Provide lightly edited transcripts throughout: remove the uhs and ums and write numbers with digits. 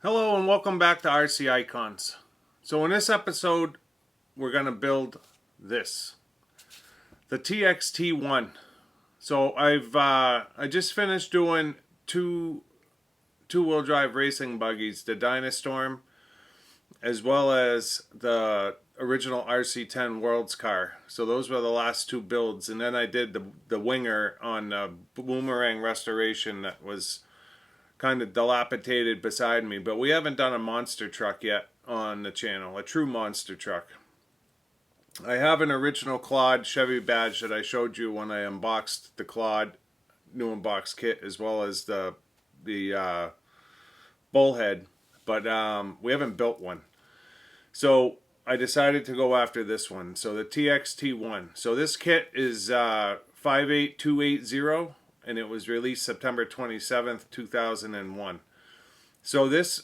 Hello and welcome back to RC Icons. So in this episode, we're going to build this, the TXT1. So I just finished doing two-wheel drive racing buggies, the Dynastorm, as well as the original RC10 Worlds car. So those were the last two builds, and then I did the Winger on the Boomerang restoration that was kind of dilapidated beside me, but we haven't done a monster truck yet on the channel, a true monster truck. I have an original Claude Chevy badge that I showed you when I unboxed the Claude new unboxed kit, as well as the bullhead, but we haven't built one. So I decided to go after this one. So the TXT1. So this kit is 58280. And it was released September 27th, 2001. So this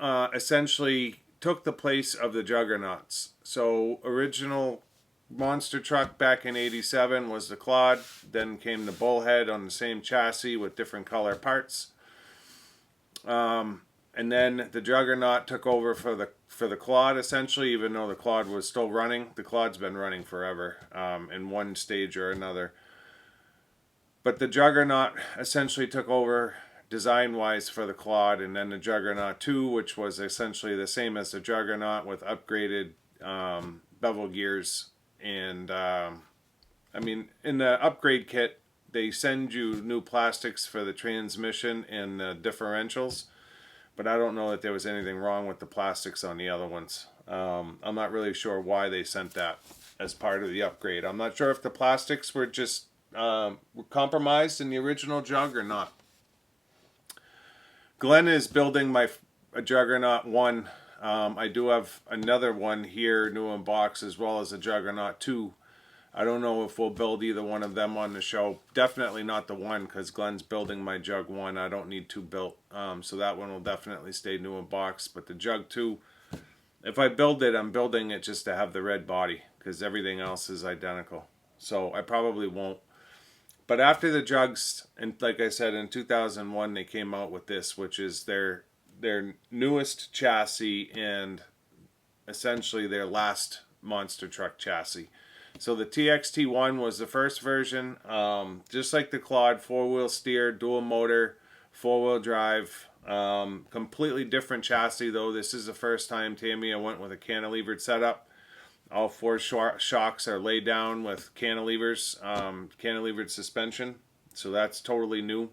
essentially took the place of the Juggernauts. So original monster truck back in 87 was the Claude, then came the Bullhead on the same chassis with different color parts. And then the Juggernaut took over for the Claude, essentially, even though the Claude was still running. The Claude's been running forever in one stage or another. But the Juggernaut essentially took over design-wise for the Claude, and then the Juggernaut 2, which was essentially the same as the Juggernaut with upgraded bevel gears. And I mean, in the upgrade kit, they send you new plastics for the transmission and the differentials, but I don't know that there was anything wrong with the plastics on the other ones. I'm not really sure why they sent that as part of the upgrade. I'm not sure if the plastics were just were compromised in the original Jug or not. Glenn is building a Juggernaut 1. I do have another one here, new in box, as well as a Juggernaut 2. I don't know if we'll build either one of them on the show. Definitely not the 1, because Glenn's building my Jug 1. I don't need 2 built. So that one will definitely stay new in box. But the Jug 2, if I build it, I'm building it just to have the red body, because everything else is identical. So I probably won't. But after the Jugs, and like I said, in 2001, they came out with this, which is their newest chassis and essentially their last monster truck chassis. So the TXT1 was the first version, just like the Claude, four-wheel steer, dual motor, four-wheel drive, completely different chassis though. This is the first time Tamiya went with a cantilevered setup. All four shocks are laid down with cantilevers, cantilevered suspension. So that's totally new.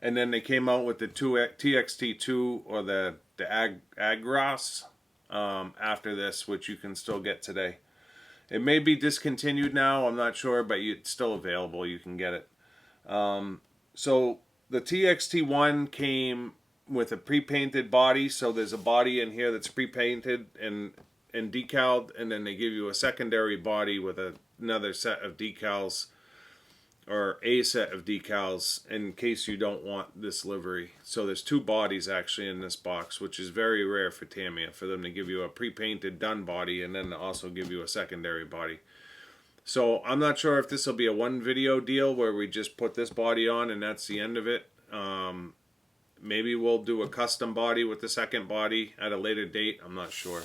And then they came out with the TXT2 or the Agros after this, which you can still get today. It may be discontinued now, I'm not sure, but it's still available. You can get it. So the TXT1 came with a pre-painted body. So there's a body in here that's pre-painted and decaled, and then they give you a secondary body with another set of decals, or a set of decals, in case you don't want this livery. So there's two bodies actually in this box, which is very rare for Tamiya, for them to give you a pre-painted done body and then also give you a secondary body. So I'm not sure if this will be a one video deal where we just put this body on and that's the end of it. Maybe we'll do a custom body with the second body at a later date. I'm not sure.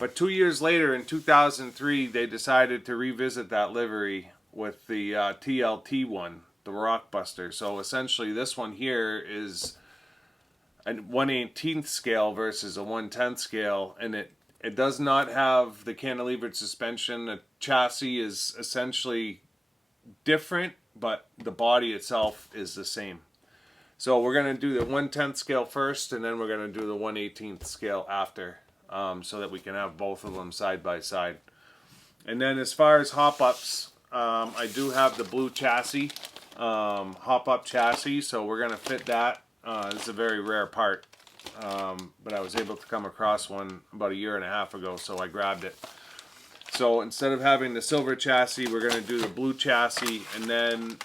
But 2 years later, in 2003, they decided to revisit that livery with the TLT1, the Rockbuster. So essentially, this one here is a 1/18th scale versus a 1/10th scale, and it does not have the cantilevered suspension. The chassis is essentially different, but the body itself is the same. So we're going to do the 1/10th scale first, and then we're going to do the 1/18th scale after. So that we can have both of them side by side. And then as far as hop-ups, I do have the blue chassis, hop-up chassis, so we're going to fit that. This is a very rare part, but I was able to come across one about a year and a half ago, so I grabbed it. So instead of having the silver chassis, we're going to do the blue chassis, and then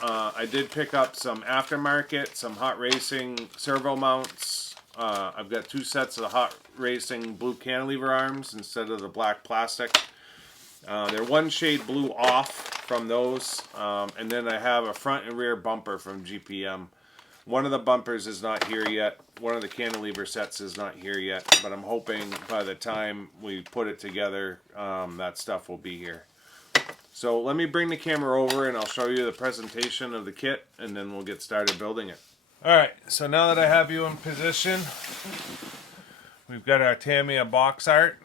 I did pick up some aftermarket, some hot racing servo mounts. I've got two sets of hot racing blue cantilever arms instead of the black plastic. They're one shade blue off from those. And then I have a front and rear bumper from GPM. One of the bumpers is not here yet. One of the cantilever sets is not here yet, but I'm hoping by the time we put it together, that stuff will be here. So let me bring the camera over and I'll show you the presentation of the kit, and then we'll get started building it. Alright, so now that I have you in position, we've got our Tamiya box art.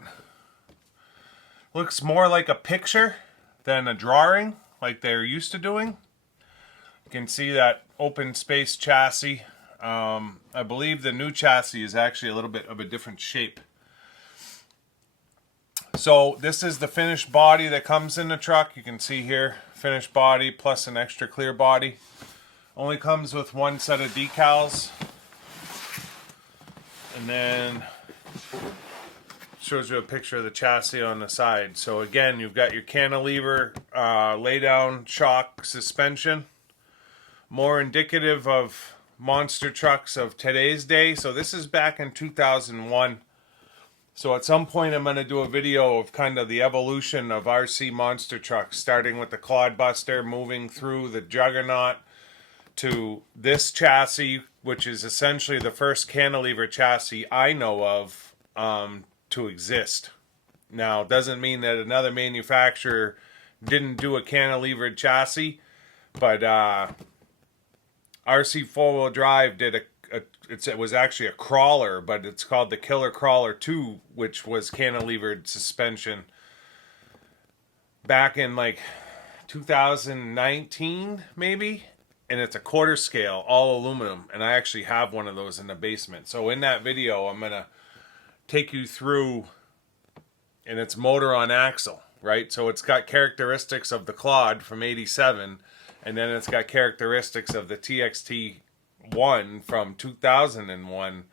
Looks more like a picture than a drawing, like they're used to doing. You can see that open space chassis. I believe the new chassis is actually a little bit of a different shape. So this is the finished body that comes in the truck. You can see here, finished body plus an extra clear body. Only comes with one set of decals. And then shows you a picture of the chassis on the side. So again, you've got your cantilever lay down shock suspension. More indicative of monster trucks of today's day. So this is back in 2001. So at some point I'm going to do a video of kind of the evolution of RC monster trucks, starting with the Clodbuster, moving through the Juggernaut to this chassis, which is essentially the first cantilever chassis I know of to exist. Now, it doesn't mean that another manufacturer didn't do a cantilevered chassis, but RC 4-wheel drive did it was actually a crawler, but it's called the Killer Crawler 2, which was cantilevered suspension back in like 2019 maybe, and it's a quarter scale, all aluminum, and I actually have one of those in the basement. So in that video I'm gonna take you through, and it's motor on axle, right? So it's got characteristics of the Clod from '87, and then it's got characteristics of the TXT1 from 2001,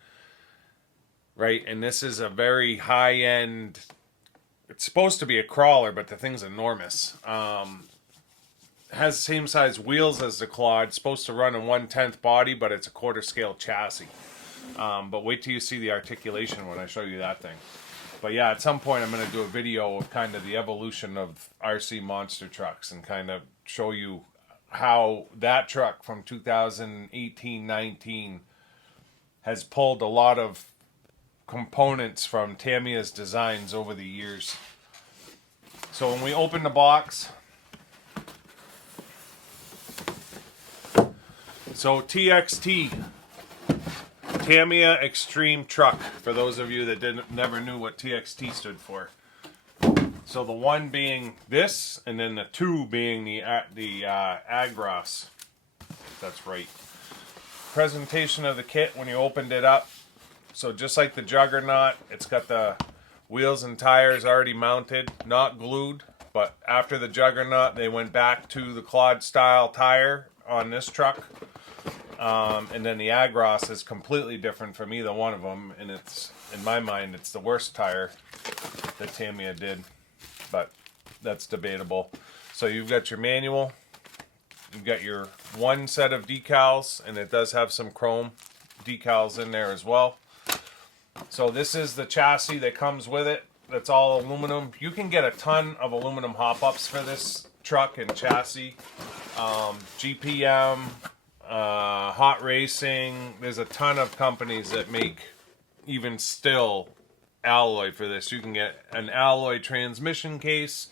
right? And this is a very high-end, it's supposed to be a crawler, but the thing's enormous. Has the same size wheels as the Clod, it's supposed to run a 1/10 body, but it's a quarter scale chassis. But wait till you see the articulation when I show you that thing. But yeah, at some point I'm going to do a video of kind of the evolution of RC monster trucks and kind of show you how that truck from 2018-19 has pulled a lot of components from Tamiya's designs over the years. So when we open the box, so TXT, Tamiya Extreme Truck, for those of you that never knew what TXT stood for. So the 1 being this, and then the 2 being the Agros. That's right. Presentation of the kit when you opened it up. So just like the Juggernaut, it's got the wheels and tires already mounted, not glued. But after the Juggernaut, they went back to the Clod style tire on this truck. And then the Agros is completely different from either one of them, and it's, in my mind, it's the worst tire that Tamiya did, but that's debatable. So you've got your manual, you've got your one set of decals, and it does have some chrome decals in there as well. So this is the chassis that comes with it. That's all aluminum. You can get a ton of aluminum hop-ups for this truck and chassis. GPM, Hot Racing, there's a ton of companies that make even still alloy for this. You can get an alloy transmission case,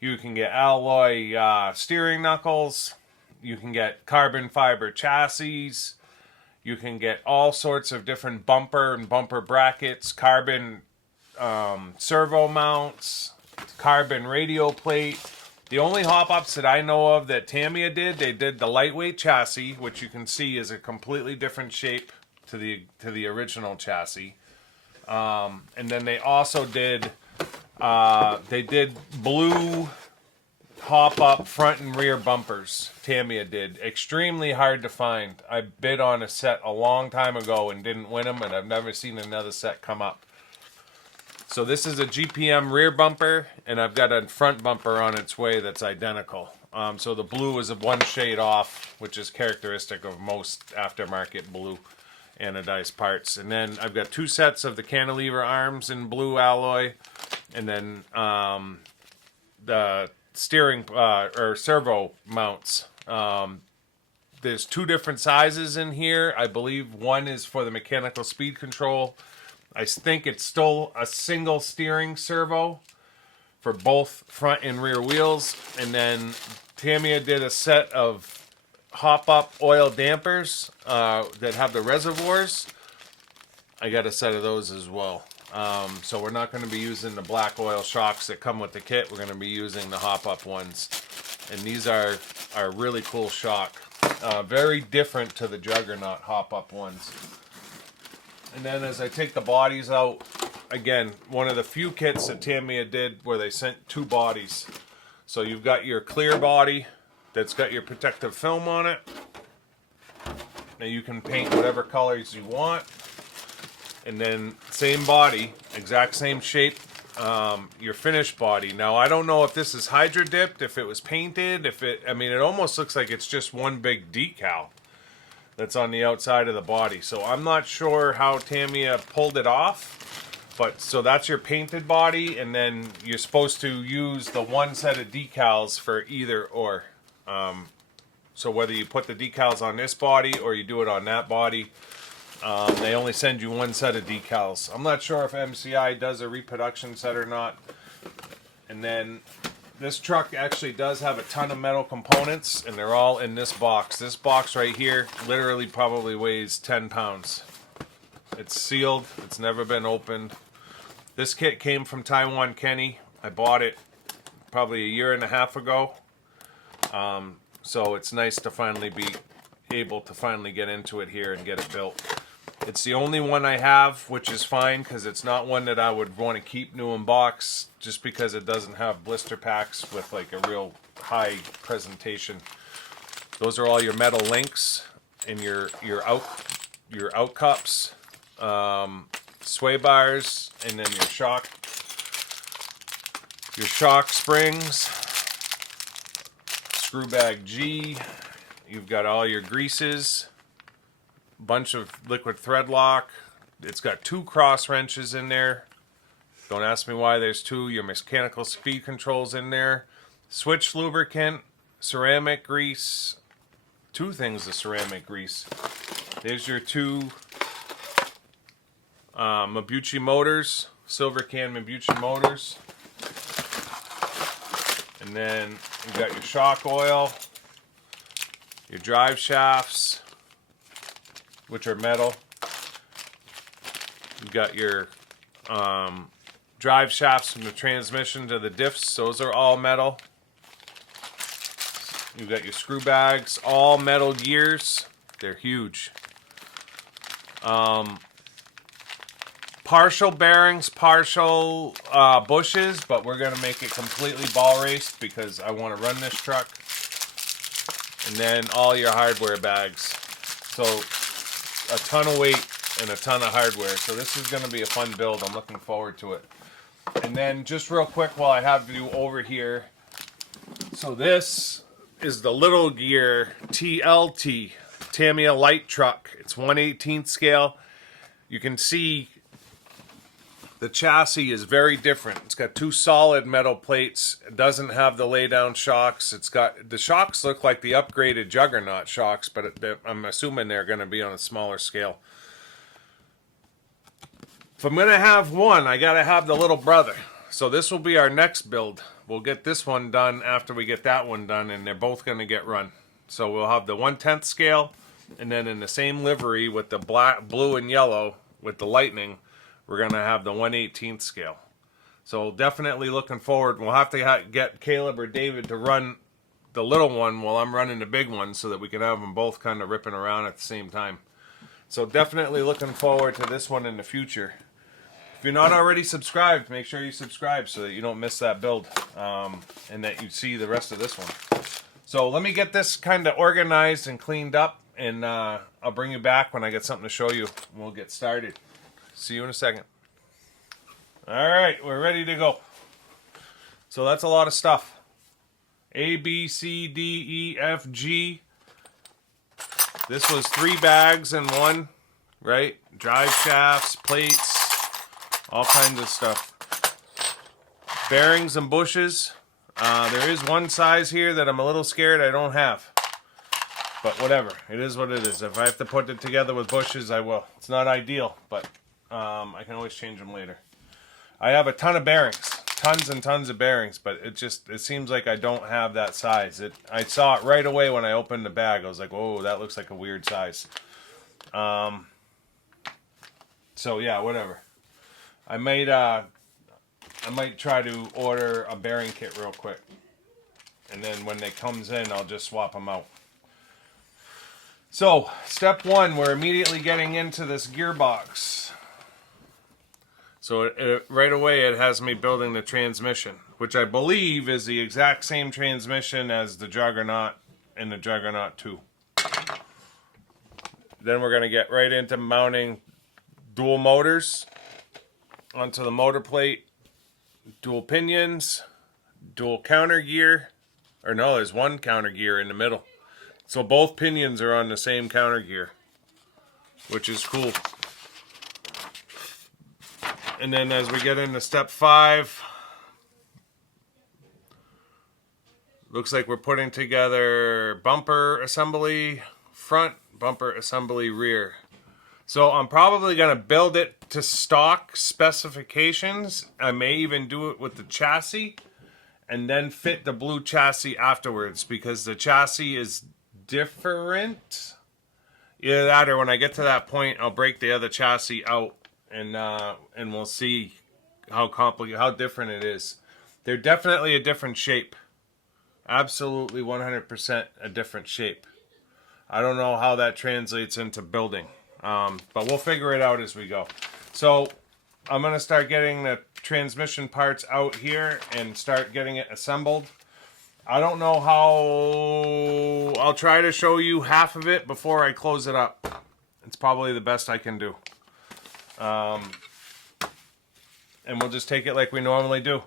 you can get alloy steering knuckles, you can get carbon fiber chassis, you can get all sorts of different bumper and bumper brackets, carbon servo mounts, carbon radio plate. The only hop-ups that I know of that Tamiya did, they did the lightweight chassis, which you can see is a completely different shape to the original chassis. And then they also did blue hop-up front and rear bumpers. Tamiya did. Extremely hard to find. I bid on a set a long time ago and didn't win them, and I've never seen another set come up. So this is a GPM rear bumper, and I've got a front bumper on its way that's identical. So the blue is one shade off, which is characteristic of most aftermarket blue anodized parts. And then I've got 2 sets of the cantilever arms in blue alloy, and then the steering or servo mounts. there's two different sizes in here. I believe one is for the mechanical speed control. I think it's still a single steering servo for both front and rear wheels. And then Tamiya did a set of hop-up oil dampers that have the reservoirs. I got a set of those as well. So we're not going to be using the black oil shocks that come with the kit. We're going to be using the hop-up ones. And these are really cool shock. Very different to the Juggernaut hop-up ones. And then as I take the bodies out, again, one of the few kits that Tamiya did where they sent two bodies. So you've got your clear body that's got your protective film on it. Now you can paint whatever colors you want. And then same body, exact same shape, your finished body. Now I don't know if this is hydro dipped, if it was painted, I mean it almost looks like it's just one big decal that's on the outside of the body. So I'm not sure how Tamiya pulled it off, but so that's your painted body, and then you're supposed to use the one set of decals for either or. So whether you put the decals on this body or you do it on that body, they only send you one set of decals. I'm not sure if MCI does a reproduction set or not. And then this truck actually does have a ton of metal components, and they're all in this box. This box right here literally probably weighs 10 pounds. It's sealed. It's never been opened. This kit came from Taiwan Kenny. I bought it probably a year and a half ago. So it's nice to finally be able to finally get into it here and get it built. It's the only one I have, which is fine because it's not one that I would want to keep new in box just because it doesn't have blister packs with like a real high presentation. Those are all your metal links and your out cups, sway bars, and then your shock springs, screw bag G. You've got all your greases, bunch of liquid thread lock. It's got two cross wrenches in there. Don't ask me why there's two. Your mechanical speed controls in there. Switch lubricant, ceramic grease. Two things of ceramic grease. There's your two Mabuchi motors, silver can Mabuchi motors. And then you've got your shock oil, your drive shafts, which are metal. You've got your drive shafts from the transmission to the diffs. Those are all metal. You've got your screw bags, all metal gears. They're huge. Partial bearings, partial bushes, but we're going to make it completely ball raced because I want to run this truck. And then all your hardware bags. So a ton of weight and a ton of hardware. So this is going to be a fun build. I'm looking forward to it. And then just real quick while I have you over here. So this is the Little Gear TLT, Tamiya light truck. It's 1/18 scale. You can see the chassis is very different. It's got two solid metal plates. It doesn't have the lay down shocks. It's got, the shocks look like the upgraded Juggernaut shocks, but I'm assuming they're going to be on a smaller scale. If I'm going to have one, I got to have the little brother. So this will be our next build. We'll get this one done after we get that one done, and they're both going to get run. So we'll have the 1/10 scale, and then in the same livery with the black, blue, and yellow with the lightning, we're going to have the 1/18 scale. So definitely looking forward. We'll have to get Caleb or David to run the little one while I'm running the big one so that we can have them both kind of ripping around at the same time. So definitely looking forward to this one in the future. If you're not already subscribed, make sure you subscribe so that you don't miss that build and that you see the rest of this one. So let me get this kind of organized and cleaned up, and I'll bring you back when I get something to show you. We'll get started. See you in a second. All right, we're ready to go. So that's a lot of stuff. A, B, C, D, E, F, G. This was 3 bags in one, right? Drive shafts, plates, all kinds of stuff. Bearings and bushes. There is one size here that I'm a little scared I don't have. But whatever, it is what it is. If I have to put it together with bushes, I will. It's not ideal, but I can always change them later. I have a ton of bearings, tons and tons of bearings, but it seems like I don't have that size. I saw it right away when I opened the bag. I was like, whoa, that looks like a weird size. So yeah, whatever. I might try to order a bearing kit real quick, and then when it comes in, I'll just swap them out. So, step one, we're immediately getting into this gearbox. So, right away, it has me building the transmission, which I believe is the exact same transmission as the Juggernaut and the Juggernaut 2. Then we're going to get right into mounting dual motors onto the motor plate, dual pinions, dual counter gear, or no, there's one counter gear in the middle. So both pinions are on the same counter gear, which is cool. And then as we get into step 5, looks like we're putting together bumper assembly front, bumper assembly rear. So I'm probably going to build it to stock specifications. I may even do it with the chassis and then fit the blue chassis afterwards, because the chassis is different. Either that, or when I get to that point, I'll break the other chassis out, and we'll see how different it is. They're definitely a different shape. Absolutely 100% a different shape. I don't know how that translates into building, but we'll figure it out as we go. So I'm gonna start getting the transmission parts out here and start getting it assembled. I don't know how. I'll try to show you half of it before I close it up. It's probably the best I can do. And we'll just take it like we normally do.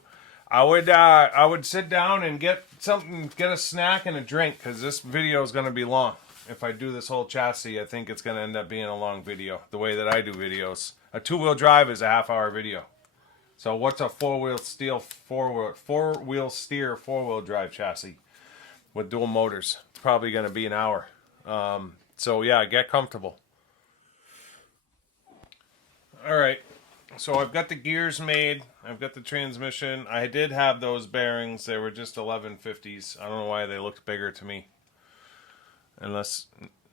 I would sit down and get a snack and a drink, because this video is going to be long. If I do this whole chassis, I think it's going to end up being a long video, the way that I do videos. A two-wheel drive is a half-hour video. So what's a four-wheel steer four-wheel drive chassis with dual motors? It's probably going to be an hour. So yeah, get comfortable. All right. So I've got the gears made. I've got the transmission. I did have those bearings. They were just 1150s. I don't know why they looked bigger to me. Unless,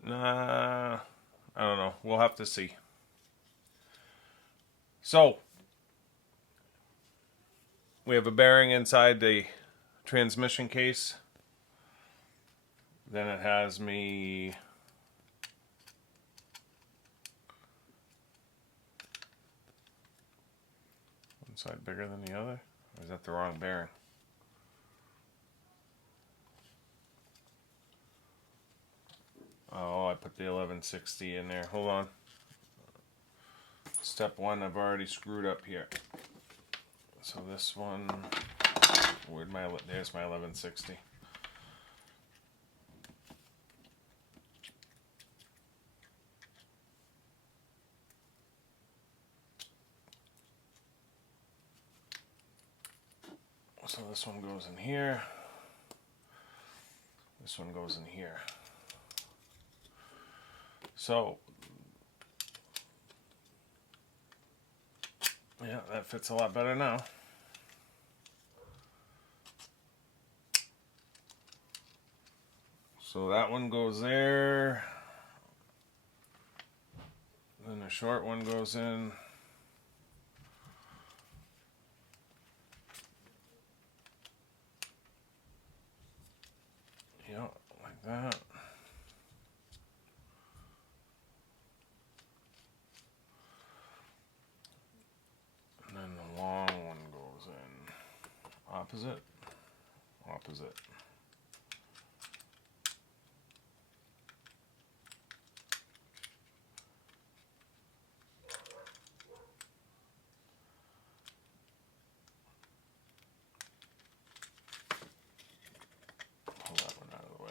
I don't know. We'll have to see. So we have a bearing inside the transmission case. Then it has me one side bigger than the other. Or is that the wrong bearing? Oh, I put the 1160 in there. Hold on. Step 1, I've already screwed up here. So this one, there's my 1160. So this one goes in here. This one goes in here. So, yeah, that fits a lot better now. So that one goes there. Then the short one goes in. Yep, like that. And then the long one goes in. Opposite. Opposite. Pull that one out of the way.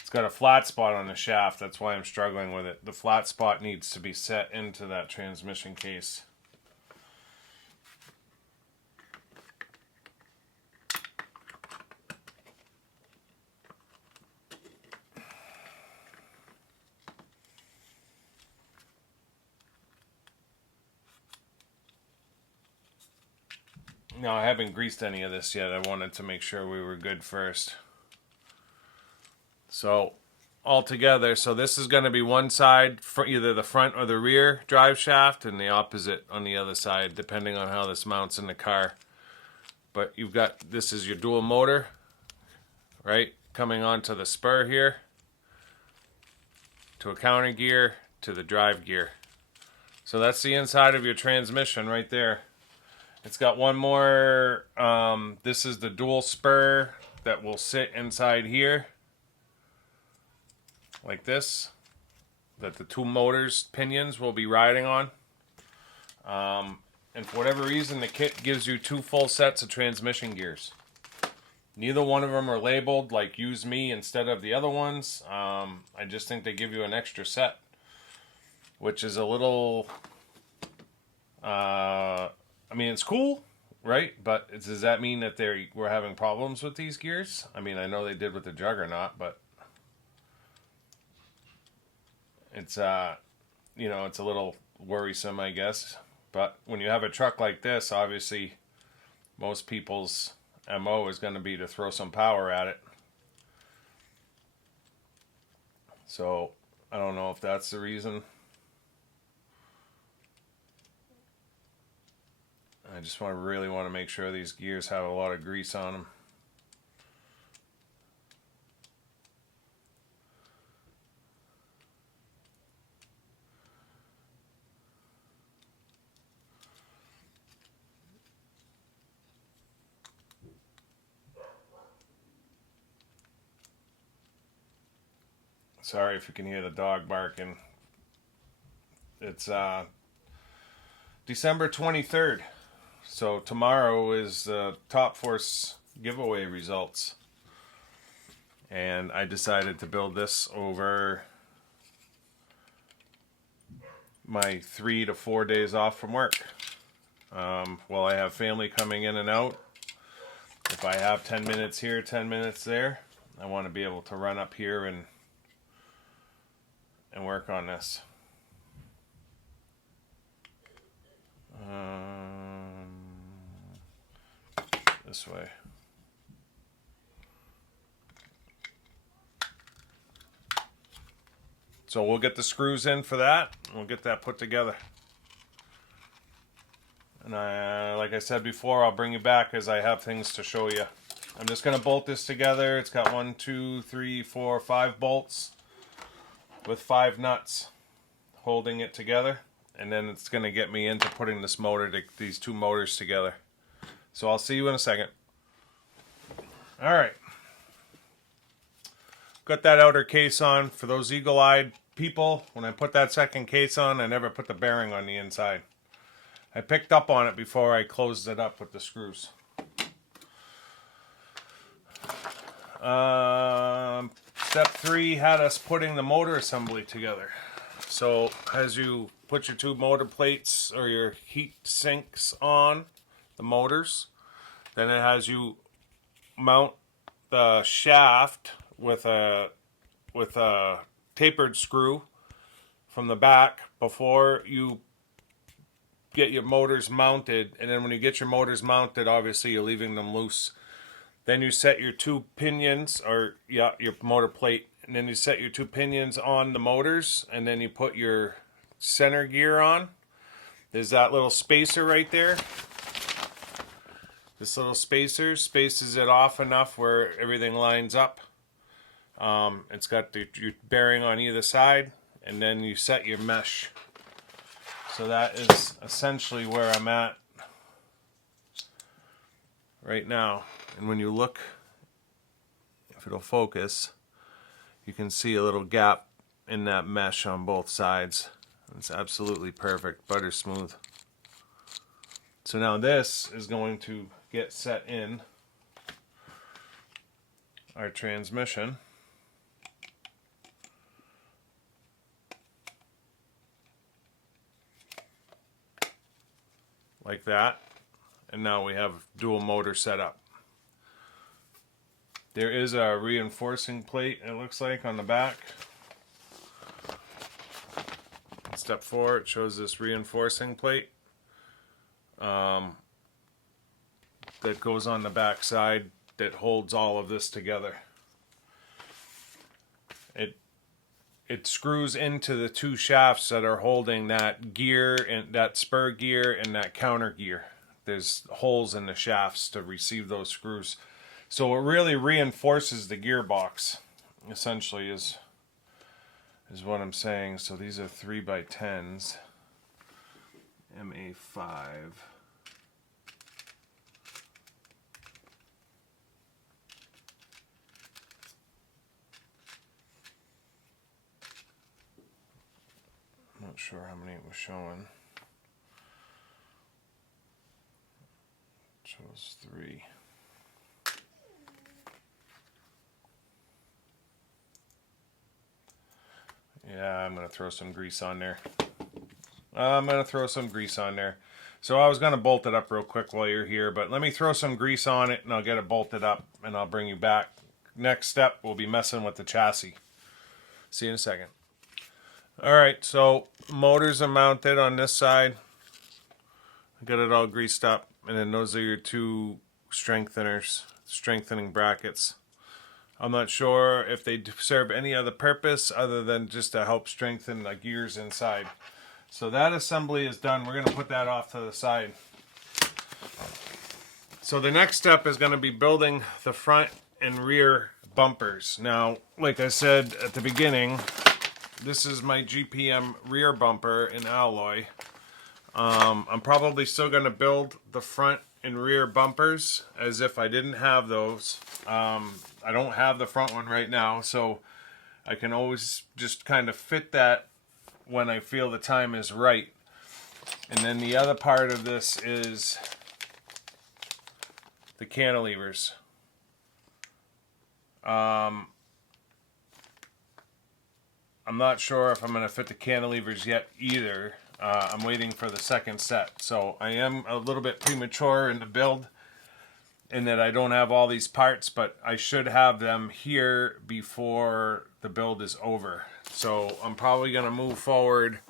It's got a flat spot on the shaft. That's why I'm struggling with it. The flat spot needs to be set into that transmission case. Now, I haven't greased any of this yet. I wanted to make sure we were good first. So, all together, so this is going to be one side for either the front or the rear drive shaft, and the opposite on the other side, depending on how this mounts in the car. But you've got, this is your dual motor, right? Coming onto the spur here, to a counter gear, to the drive gear. So that's the inside of your transmission right there. It's got one more, this is the dual spur that will sit inside here, like this, that the two motors, pinions, will be riding on. And for whatever reason, the kit gives you two full sets of transmission gears. Neither one of them are labeled like use me instead of the other ones. I just think they give you an extra set, which is a little, I mean, it's cool, right? But does that mean that we're having problems with these gears? I mean, I know they did with the Juggernaut, but it's, you know, it's a little worrisome, I guess. But when you have a truck like this, obviously, most people's MO is going to be to throw some power at it. So, I don't know if that's the reason. I just really want to make sure these gears have a lot of grease on them. Sorry if you can hear the dog barking. It's December 23rd. So tomorrow is the Top Force giveaway results. And I decided to build this over my 3 to 4 days off from work. While I have family coming in and out, if I have 10 minutes here, 10 minutes there, I want to be able to run up here and work on this. This way. So we'll get the screws in for that. We'll get that put together. And like I said before, I'll bring you back as I have things to show you. I'm just going to bolt this together. It's got 1, 2, 3, 4, 5 bolts with 5 nuts holding it together. And then it's going to get me into putting this motor, these two motors together. So I'll see you in a second. Alright. Got that outer case on. For those eagle-eyed people, when I put that second case on, I never put the bearing on the inside. I picked up on it before I closed it up with the screws. Step 3 had us putting the motor assembly together. So as you put your two motor plates or your heat sinks on the motors, then it has you mount the shaft with a tapered screw from the back before you get your motors mounted. And then when you get your motors mounted, obviously you're leaving them loose. Then you set your two pinions, or your motor plate, and then you set your two pinions on the motors, and then you put your center gear on. There's that little spacer right there. This little spacer spaces it off enough where everything lines up. It's got your bearing on either side, and then you set your mesh. So that is essentially where I'm at right now. And when you look, if it'll focus, you can see a little gap in that mesh on both sides. It's absolutely perfect, butter smooth. So now this is going to get set in our transmission. Like that. And now we have dual motor set up. There is a reinforcing plate, it looks like, on the back. Step 4, it shows this reinforcing plate. that goes on the back side that holds all of this together. It screws into the two shafts that are holding that gear and that spur gear and that counter gear. There's holes in the shafts to receive those screws. So it really reinforces the gearbox, essentially, is what I'm saying. So these are 3x10s, MA5. Not sure how many it was showing. It shows 3. Yeah, I'm going to throw some grease on there. So I was going to bolt it up real quick while you're here, but let me throw some grease on it and I'll get it bolted up and I'll bring you back. Next step, we'll be messing with the chassis. See you in a second. Alright, so motors are mounted on this side. Got it all greased up, and then those are your two strengthening brackets. I'm not sure if they serve any other purpose other than just to help strengthen the gears inside. So that assembly is done. We're going to put that off to the side. So the next step is going to be building the front and rear bumpers. Now, like I said at the beginning, this is my GPM rear bumper in alloy. I'm probably still going to build the front and rear bumpers as if I didn't have those. I don't have the front one right now, so I can always just kind of fit that when I feel the time is right. And then the other part of this is the cantilevers. I'm not sure if I'm going to fit the cantilevers yet either. I'm waiting for the second set. So I am a little bit premature in the build in that I don't have all these parts, but I should have them here before the build is over. So I'm probably going to move forward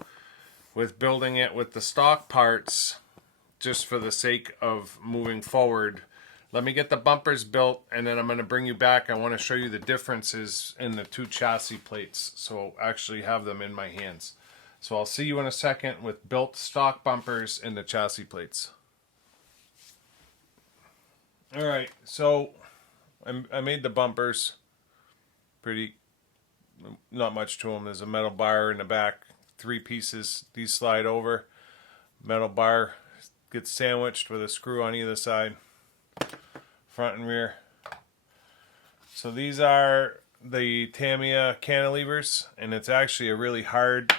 with building it with the stock parts just for the sake of moving forward. Let me get the bumpers built and then I'm going to bring you back. I want to show you the differences in the two chassis plates, so I actually have them in my hands. So I'll see you in a second with built stock bumpers and the chassis plates. Alright, so I made the bumpers. Pretty, not much to them. There's a metal bar in the back, 3 pieces. These slide over. Metal bar gets sandwiched with a screw on either side, front and rear. So these are the Tamiya cantilevers, and it's actually a really hard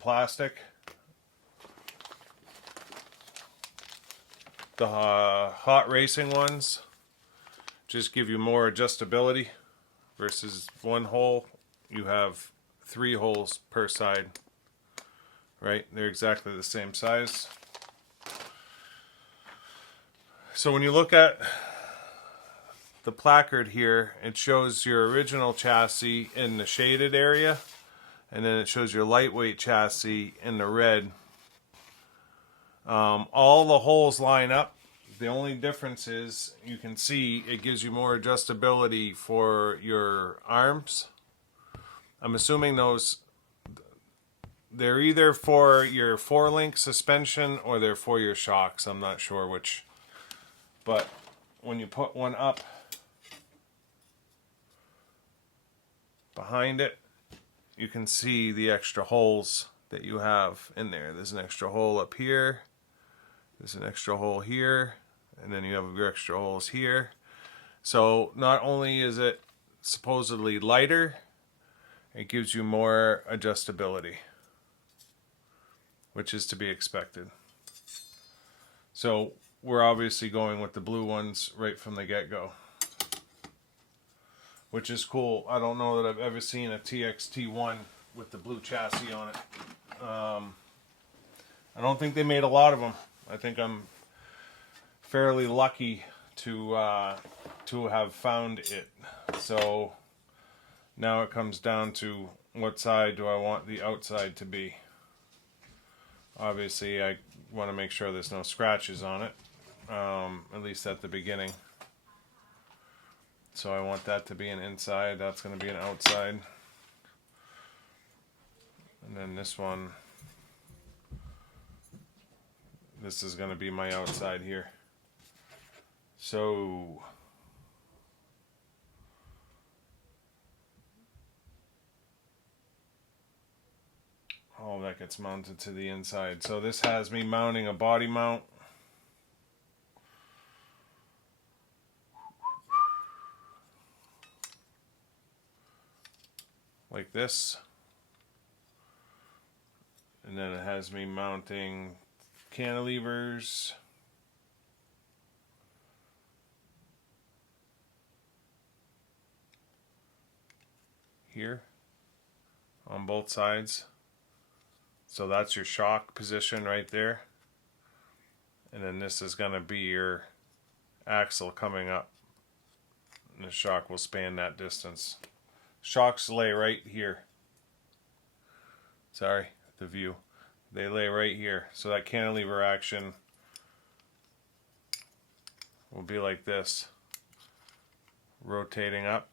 plastic. The hot racing ones just give you more adjustability versus one hole. You have 3 holes per side, right? They're exactly the same size. So when you look at the placard here, it shows your original chassis in the shaded area, and then it shows your lightweight chassis in the red. All the holes line up. The only difference is you can see it gives you more adjustability for your arms. I'm assuming they're either for your 4-link suspension or they're for your shocks. I'm not sure which. But when you put one up behind it, you can see the extra holes that you have in there. There's an extra hole up here. There's an extra hole here. And then you have your extra holes here. So not only is it supposedly lighter, it gives you more adjustability, which is to be expected. So we're obviously going with the blue ones right from the get-go, which is cool. I don't know that I've ever seen a TXT1 with the blue chassis on it. I don't think they made a lot of them. I think I'm fairly lucky to have found it. So now it comes down to what side do I want the outside to be. Obviously I want to make sure there's no scratches on it, at least at the beginning. So I want that to be an inside, that's going to be an outside. And then this one, this is going to be my outside here. So all that gets mounted to the inside. So this has me mounting a body mount. Like this. And then it has me mounting cantilevers. Here on both sides. So that's your shock position right there. And then this is going to be your axle coming up. And the shock will span that distance. Shocks lay right here. Sorry, the view. They lay right here. So that cantilever action will be like this. Rotating up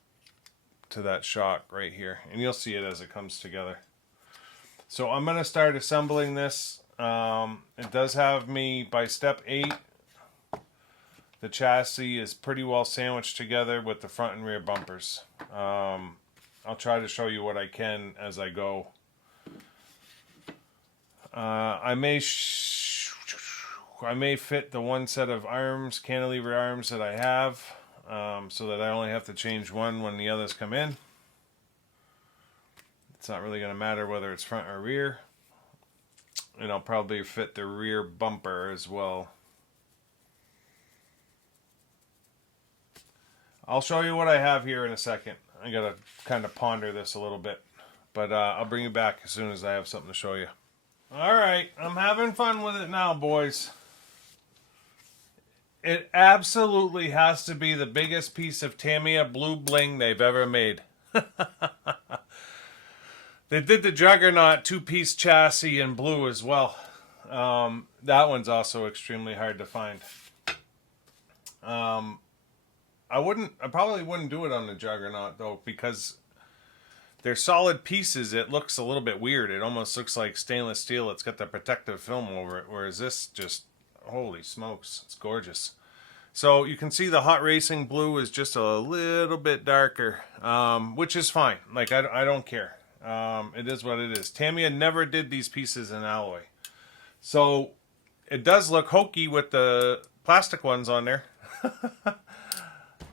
to that shock right here. And you'll see it as it comes together. So I'm going to start assembling this. It does have me by step 8. The chassis is pretty well sandwiched together with the front and rear bumpers. I'll try to show you what I can as I go. I may fit the one set of arms, cantilever arms that I have, so that I only have to change one when the others come in. It's not really going to matter whether it's front or rear. And I'll probably fit the rear bumper as well. I'll show you what I have here in a second. I gotta kind of ponder this a little bit. But I'll bring you back as soon as I have something to show you. Alright, I'm having fun with it now, boys. It absolutely has to be the biggest piece of Tamiya blue bling they've ever made. They did the Juggernaut 2-piece chassis in blue as well. That one's also extremely hard to find. I probably wouldn't do it on the Juggernaut though, because they're solid pieces. It looks a little bit weird. It almost looks like stainless steel. It's got the protective film over it, whereas this just, holy smokes, it's gorgeous. So you can see the hot racing blue is just a little bit darker, which is fine. Like, I don't care. It is what it is. Tamiya never did these pieces in alloy. So it does look hokey with the plastic ones on there.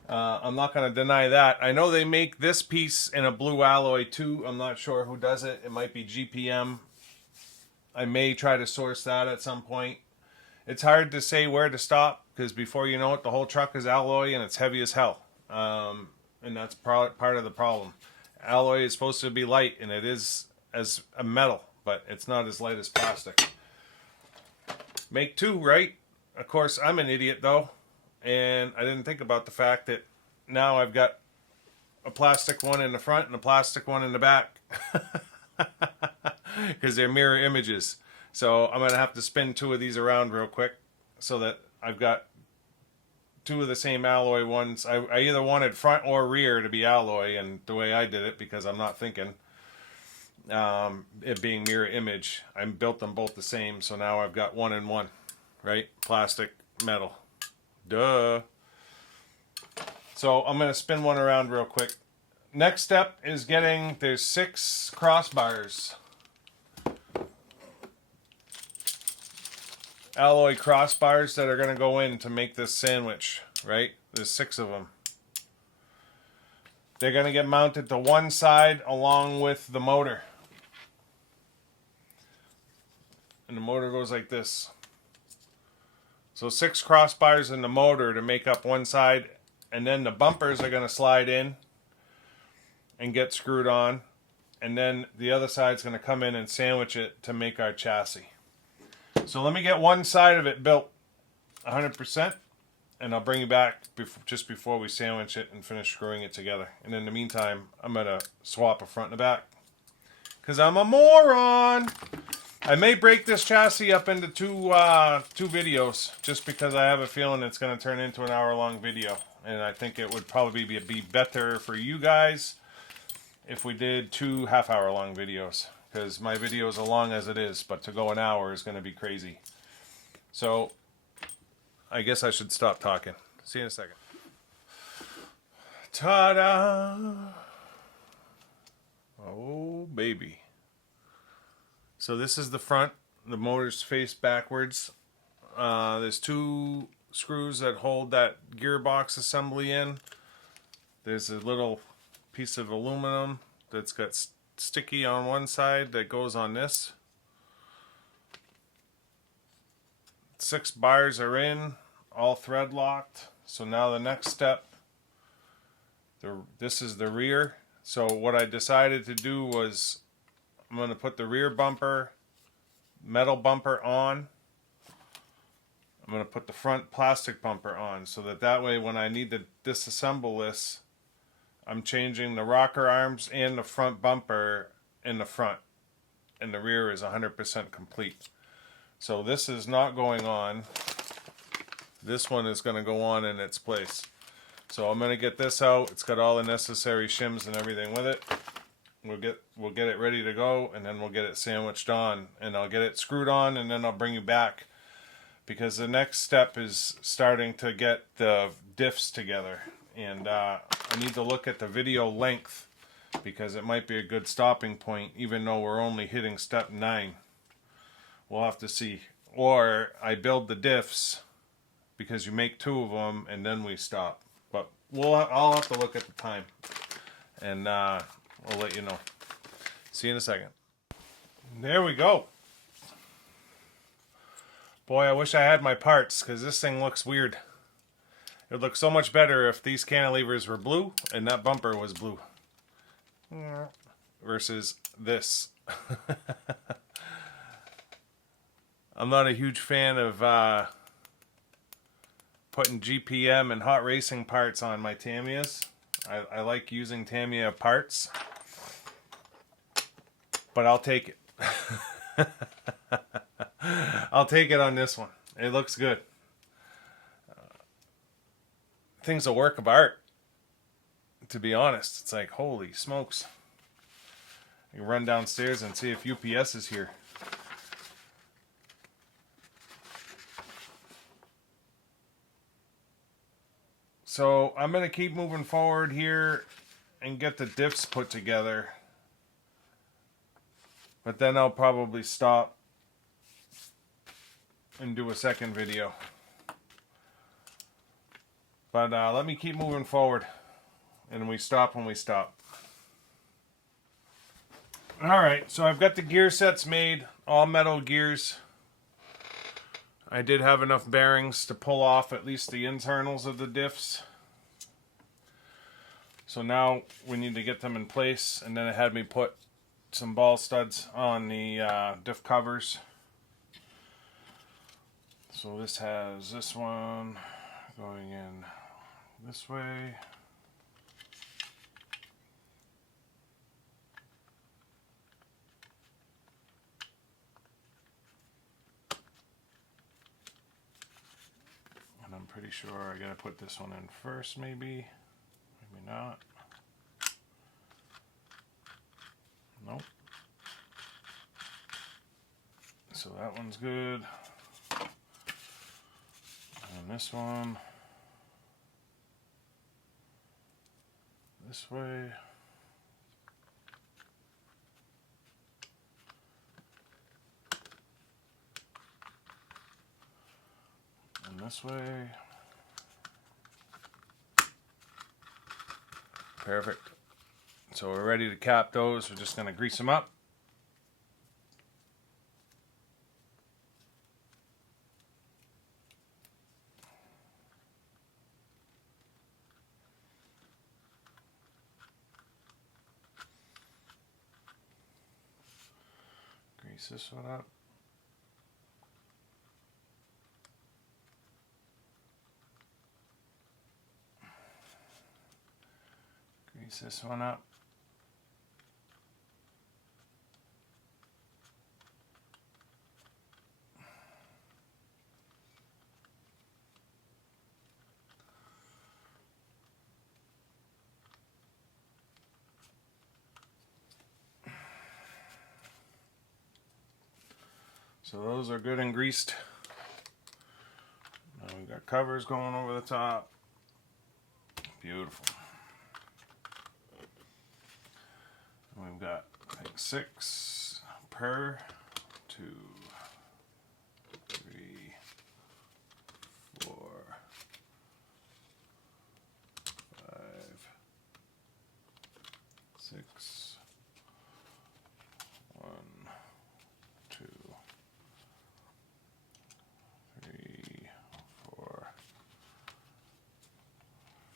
I'm not going to deny that. I know they make this piece in a blue alloy too. I'm not sure who does it. It might be GPM. I may try to source that at some point. It's hard to say where to stop, because before you know it, the whole truck is alloy and it's heavy as hell. And that's part of the problem. Alloy is supposed to be light, and it is as a metal, but it's not as light as plastic. Make two, right? Of course, I'm an idiot though, and I didn't think about the fact that now I've got a plastic one in the front and a plastic one in the back, because they're mirror images. So I'm going to have to spin two of these around real quick so that I've got two of the same alloy ones. I either wanted front or rear to be alloy, and the way I did it, because I'm not thinking it being mirror image, I built them both the same, so now I've got one and one, right? Plastic, metal. Duh. So I'm going to spin one around real quick. Next step is there's 6 crossbars. Alloy crossbars that are going to go in to make this sandwich, right? There's 6 of them. They're going to get mounted to one side along with the motor. And the motor goes like this. So 6 crossbars in the motor to make up one side, and then the bumpers are going to slide in and get screwed on, and then the other side's going to come in and sandwich it to make our chassis. So let me get one side of it built 100%, and I'll bring you back just before we sandwich it and finish screwing it together. And in the meantime, I'm going to swap a front and a back, because I'm a moron. I may break this chassis up into two videos, just because I have a feeling it's going to turn into an hour-long video, and I think it would probably be better for you guys if we did two half-hour-long videos, because my videos are long as it is, but to go an hour is going to be crazy. So I guess I should stop talking. See you in a second. Ta-da! Oh, baby. So this is the front. The motor's faced backwards. There's two screws that hold that gearbox assembly in. There's a little piece of aluminum that's got sticky on one side that goes on this. 6 bars are in, all thread locked. So now the next step, this is the rear. So what I decided to do was I'm going to put the rear bumper, metal bumper on. I'm going to put the front plastic bumper on, so that way when I need to disassemble this, I'm changing the rocker arms and the front bumper in the front, and the rear is 100% complete. So this is not going on. This one is going to go on in its place. So I'm going to get this out. It's got all the necessary shims and everything with it. We'll get it ready to go, and then we'll get it sandwiched on, and I'll get it screwed on, and then I'll bring you back, because the next step is starting to get the diffs together, and I need to look at the video length, because it might be a good stopping point, even though we're only hitting step 9. We'll have to see. Or I build the diffs, because you make 2 of them and then we stop. But I'll have to look at the time, and I'll let you know. See you in a second. There we go. Boy, I wish I had my parts, because this thing looks weird. It would look so much better if these cantilevers were blue and that bumper was blue. Versus this. I'm not a huge fan of putting GPM and hot racing parts on my Tamiyas. I like using Tamiya parts, but I'll take it. I'll take it on this one. It looks good. Thing's a work of art, to be honest. It's like, holy smokes. You can run downstairs and see if UPS is here. So I'm going to keep moving forward here and get the diffs put together. But then I'll probably stop and do a second video. But let me keep moving forward, and we stop when we stop. Alright, so I've got the gear sets made, all metal gears. I did have enough bearings to pull off at least the internals of the diffs. So now we need to get them in place, and then it had me put some ball studs on the diff covers. So this has this one going in this way. And I'm pretty sure I gotta put this one in first, maybe not. Nope. So that one's good. And this one this way. And this way. Perfect. So we're ready to cap those. We're just going to grease them up. Grease this one up. Grease this one up. So those are good and greased. Now we've got covers going over the top. Beautiful. And we've got, I think, 6 per, 2, 3, 4, 5, 6, 1, 2, 3, 4,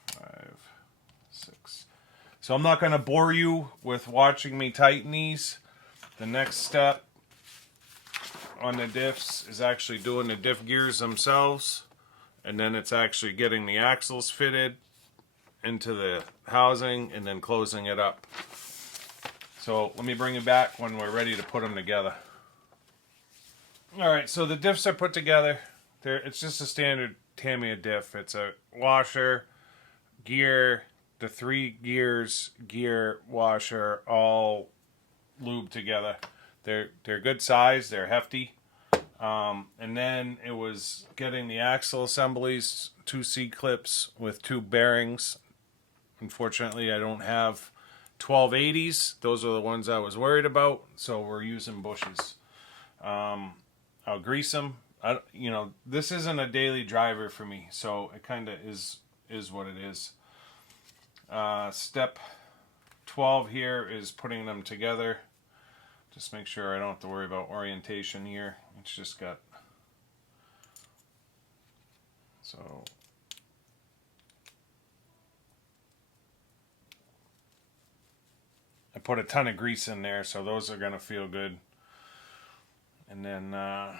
5, 6. So I'm not going to bore you with watching me tighten these. The next step on the diffs is actually doing the diff gears themselves, and then it's actually getting the axles fitted into the housing and then closing it up. So let me bring you back when we're ready to put them together. Alright, so the diffs are put together. It's just a standard Tamiya diff. It's a washer, gear, the 3 gears, gear, washer, all lubed together. They're good size, they're hefty. And then it was getting the axle assemblies, 2 C-clips with 2 bearings. Unfortunately, I don't have 1280s. Those are the ones I was worried about, so we're using bushes. I'll grease them. You know, this isn't a daily driver for me, so it kind of is what it is. Step 12 here is putting them together. Just make sure I don't have to worry about orientation here. It's just got, so I put a ton of grease in there, so those are gonna feel good. And then let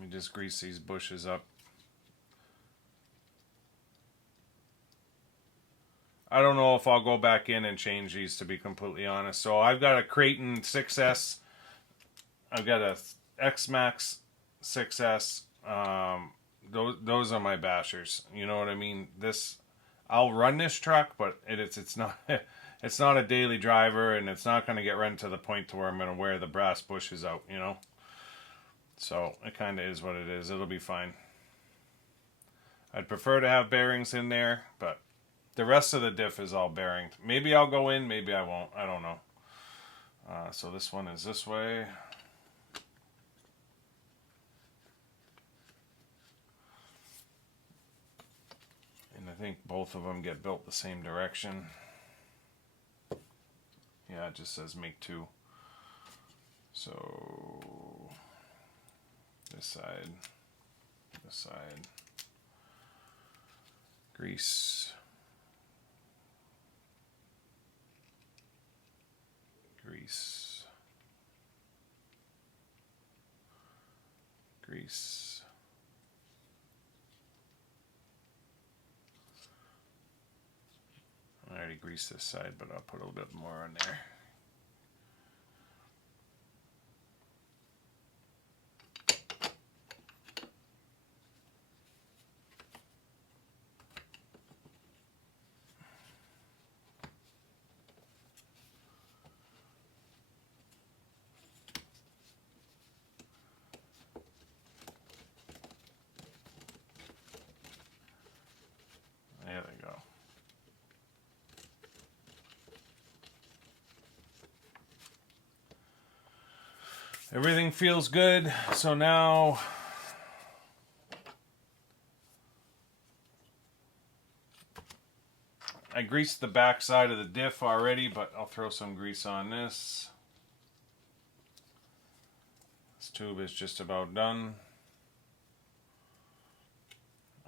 me just grease these bushes up. I don't know if I'll go back in and change these, to be completely honest. So I've got a Creighton 6S. I've got a X-Max 6S. Those are my bashers. You know what I mean? I'll run this truck, but it's not it's not a daily driver, and it's not going to get run to the point to where I'm going to wear the brass bushes out, you know? So it kind of is what it is. It'll be fine. I'd prefer to have bearings in there, but the rest of the diff is all bearing. Maybe I'll go in, maybe I won't. I don't know. So this one is this way. And I think both of them get built the same direction. Yeah, it just says make 2. So this side, grease, grease, grease. I already greased this side, but I'll put a little bit more on there. There we go. Everything feels good. So now I greased the back side of the diff already, but I'll throw some grease on this. This tube is just about done.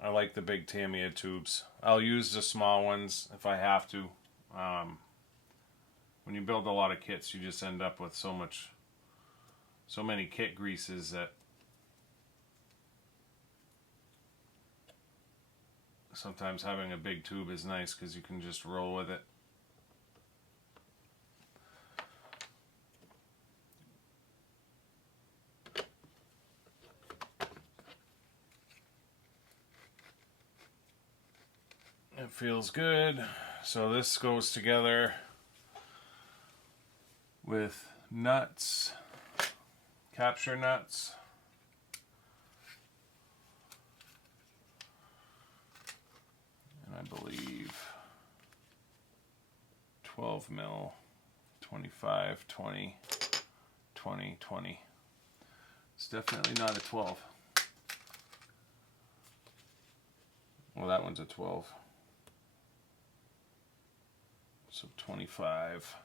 I like the big Tamiya tubes. I'll use the small ones if I have to. When you build a lot of kits, you just end up with so many kit greases that sometimes having a big tube is nice because you can just roll with it. It feels good. So this goes together with nuts, capture nuts. And I believe 12 mil, 25, 20, 20, 20. It's definitely not a 12. Well, that one's a 12. So 25.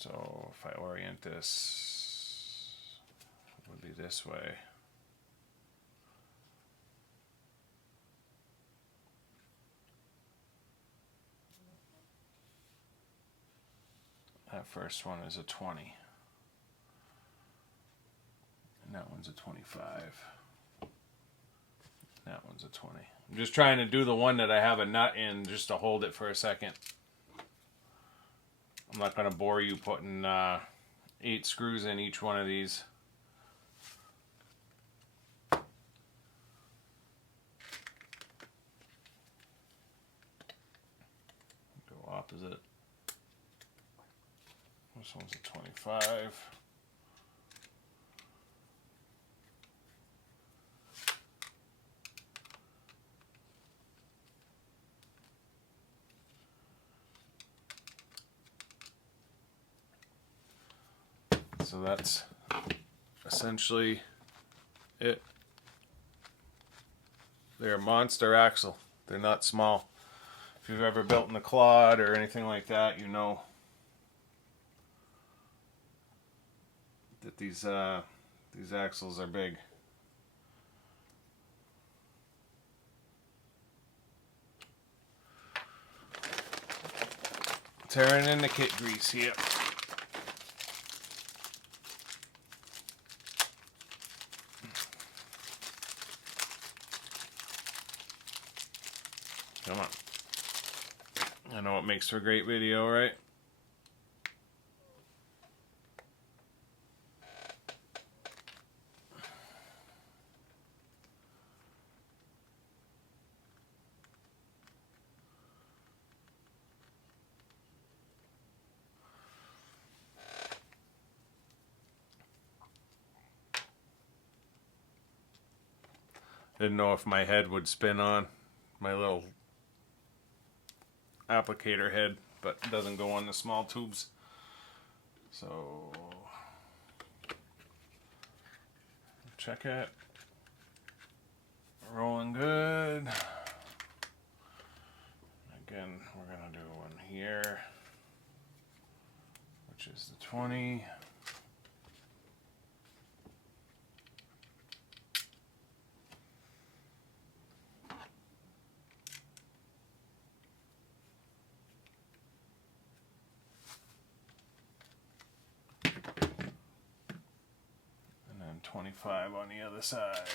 So if I orient this, it would be this way. That first one is a 20. And that one's a 25. That one's a 20. I'm just trying to do the one that I have a nut in just to hold it for a second. I'm not going to bore you putting 8 screws in each one of these. Go opposite. This one's a 25. So that's essentially it. They're a monster axle. They're not small. If you've ever built in a quad or anything like that, you know that these axles are big. Tearing in the kit grease here. Come on. I know it makes for a great video, right? Didn't know if my head would spin on, my little applicator head, but it doesn't go on the small tubes. So check it. Rolling good. Again, we're gonna do one here, which is the 20. And then 25 on the other side.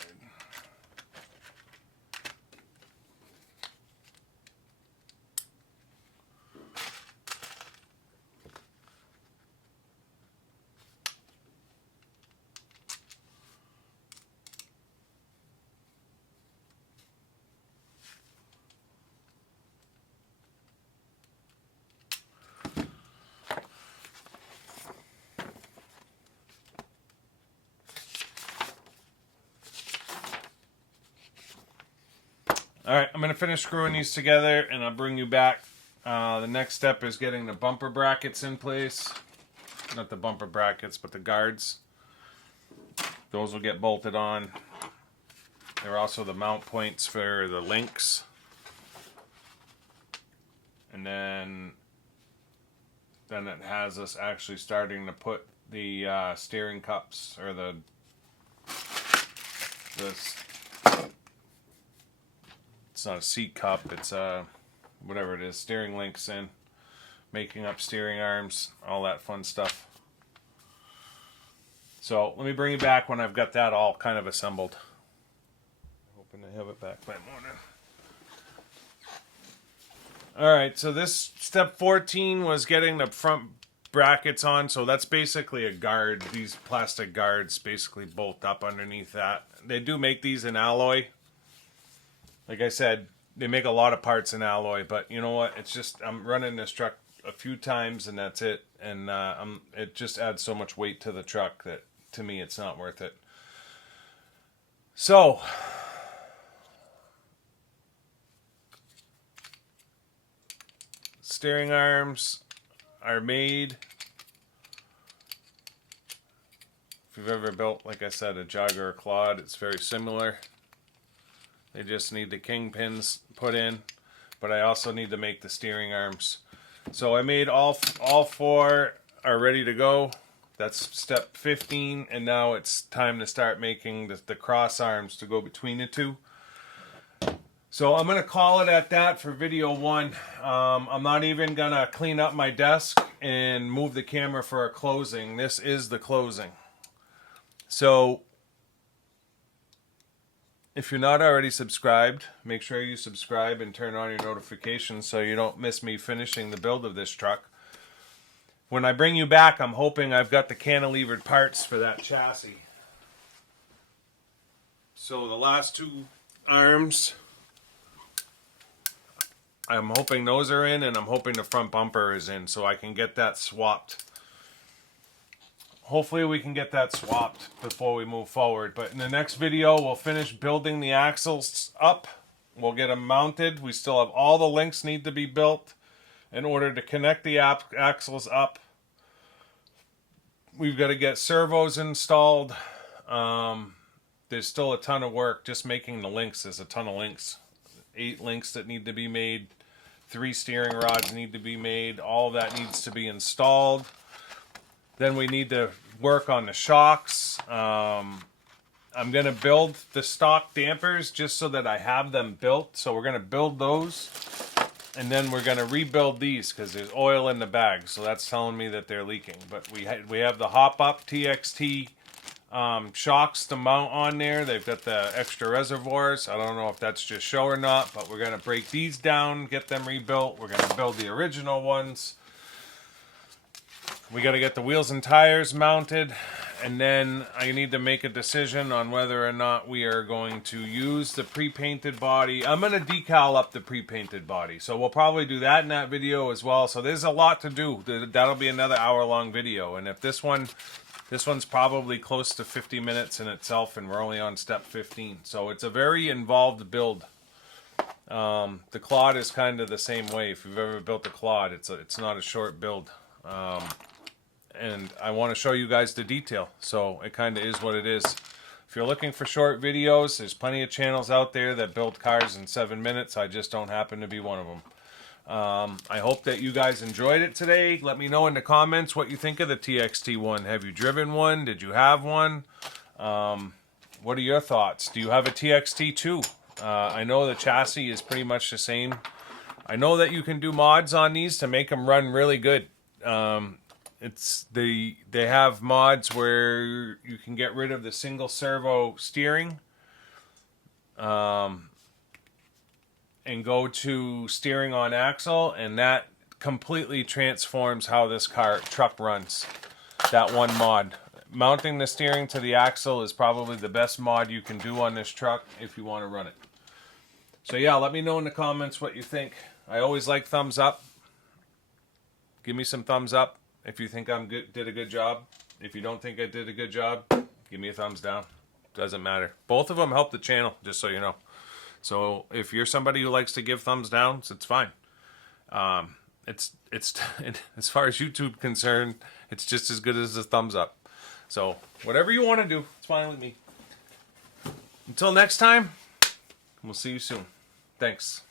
Alright, I'm going to finish screwing these together and I'll bring you back. The next step is getting the bumper brackets in place. Not the bumper brackets, but the guards. Those will get bolted on. There are also the mount points for the links. And then it has us actually starting to put the steering cups, or the it's not a seat cup, it's whatever it is, steering links in, making up steering arms, all that fun stuff. So let me bring you back when I've got that all kind of assembled. Hoping to have it back by morning. Alright, so this step 14 was getting the front brackets on, so that's basically a guard. These plastic guards basically bolt up underneath that. They do make these in alloy. Like I said, they make a lot of parts in alloy, but you know what? It's just, I'm running this truck a few times and that's it. And it just adds so much weight to the truck that to me it's not worth it. So steering arms are made. If you've ever built, like I said, a jug or a clod, it's very similar. They just need the kingpins put in, but I also need to make the steering arms. So I made all four are ready to go. That's step 15, and now it's time to start making the cross arms to go between the two. So I'm going to call it at that for video 1. I'm not even going to clean up my desk and move the camera for a closing. This is the closing. So if you're not already subscribed, make sure you subscribe and turn on your notifications so you don't miss me finishing the build of this truck. When I bring you back, I'm hoping I've got the cantilevered parts for that chassis. So the last 2 arms, I'm hoping those are in, and I'm hoping the front bumper is in so I can get that swapped. Hopefully we can get that swapped before we move forward. But in the next video, we'll finish building the axles up. We'll get them mounted. We still have all the links need to be built in order to connect the axles up. We've got to get servos installed. There's still a ton of work. Just making the links is a ton of links. 8 links that need to be made. 3 steering rods need to be made. All of that needs to be installed. Then we need to work on the shocks. I'm going to build the stock dampers just so that I have them built. So we're going to build those. And then we're going to rebuild these because there's oil in the bag. So that's telling me that they're leaking. But we have the hop-up TXT shocks to mount on there. They've got the extra reservoirs. I don't know if that's just show or not, but we're going to break these down, get them rebuilt. We're going to build the original ones. We got to get the wheels and tires mounted, and then I need to make a decision on whether or not we are going to use the pre-painted body. I'm going to decal up the pre-painted body, so we'll probably do that in that video as well. So there's a lot to do. That'll be another hour-long video, and if this one's probably close to 50 minutes in itself, and we're only on step 15. So it's a very involved build. The clod is kind of the same way. If you've ever built a clod, it's not a short build. And I want to show you guys the detail. So it kind of is what it is. If you're looking for short videos, there's plenty of channels out there that build cars in 7 minutes. I just don't happen to be one of them. I hope that you guys enjoyed it today. Let me know in the comments what you think of the TXT1. Have you driven one? Did you have one? What are your thoughts? Do you have a TXT2? I know the chassis is pretty much the same. I know that you can do mods on these to make them run really good. They have mods where you can get rid of the single servo steering. And go to steering on axle, and that completely transforms how this truck runs. That one mod. Mounting the steering to the axle is probably the best mod you can do on this truck if you want to run it. So yeah, let me know in the comments what you think. I always like thumbs up. Give me some thumbs up if you think did a good job. If you don't think I did a good job, give me a thumbs down. Doesn't matter. Both of them help the channel, just so you know. So if you're somebody who likes to give thumbs downs, it's fine. It's as far as YouTube concerned, it's just as good as a thumbs up. So whatever you want to do, it's fine with me. Until next time, we'll see you soon. Thanks.